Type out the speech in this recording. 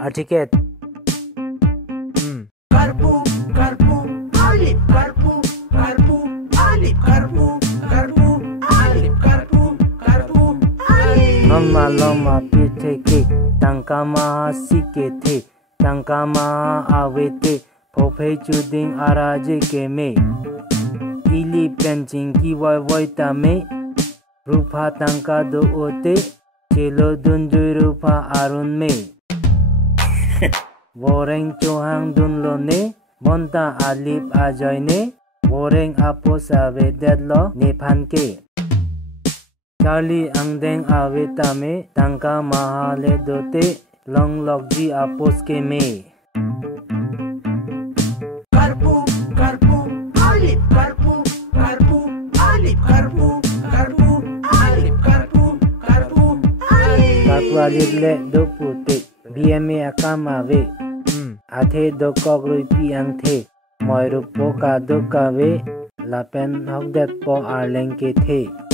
Articulate. Garpu, garpu, alif, garpu, garpu, alif, garpu, garpu, alif, garpu, garpu, alif. Mama loma piteke, tangkama sikete, tangkama awete, pope juding araje keme. Ili penjing kiwai waitame, rupa tangka do ote, chelo dunjui rupa arun me. Woreng chohang dunlo ne, monta alip ajoy ne, woreng apos awe deadlo ne panke. Charlie angdeng awe tame, tangka mahale dote, long lokji apos ke me. Garpu, garpu, alif, garpu, garpu, alif, garpu, garpu, alif, garpu, garpu, alif. Garpu alip le do pute, BMA akama we. Athe do kogroi piang the, moiru poka do kawe, lapen hokdet po arleng ke the.